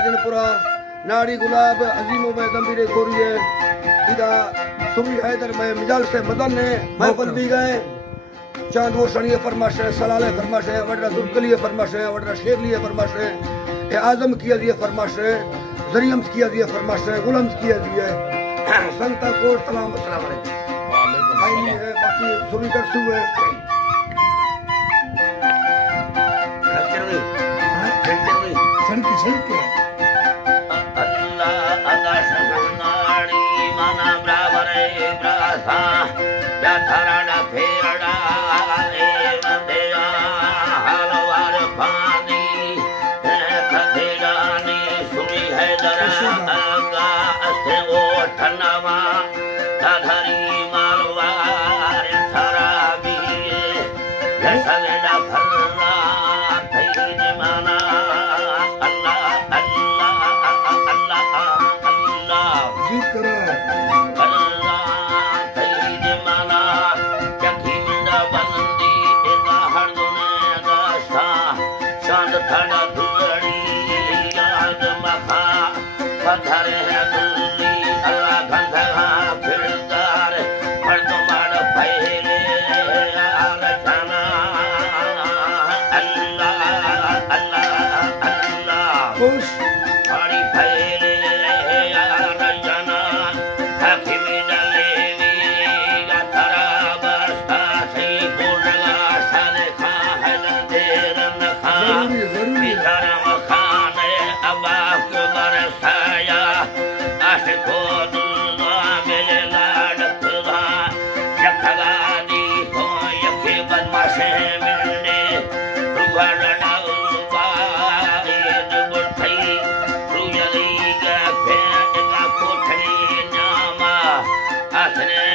साजनपुरा नाड़ी गुलाब अजीमों में गंभीर गोरिए इदा सुबी हैदर में मिजाल से मदन ने महफल भी गए चांद वो शनिए फरमाश है सलाले फरमाश है वडरा दुर्गलिए फरमाश है वडरा शेरलिए फरमाश है ए आजम किया दिए फरमाश है जरियम किया दिए फरमाश है गुलाम किया दिए संता को सलाम अस्सलाम वालेकुम भाई नहीं है बाकी सुबी करसू है छनके अल्लाह अदा शनाड़ी माना बराबर ब्रासा याथराडा फेरडा ए मदेया हलवार पानी खदेरानी सुनी है दरा आगा अस्ते ओ ठनवा धरी मालवार थराबी लसलेडा फल्ला थैन माना धरे है दुल्ली अल्लाह गंधा फिरदार मर्दमार फैले आलचना अल्लाह अल्लाह अल्लाह खुश बड़ी फैले आलचना हकीमी जलेनी गथरा बस्ता से बोलगा सारे खा है देरन खा बिचारा मखाने अबा के बरसा को दुल्ला मेले लाडतगा यखगादी को यखे बदमाशे मिलने रुगड़ना उल्बा ईद बुढ़ई रुजली का फेंका कोठरी नामा असने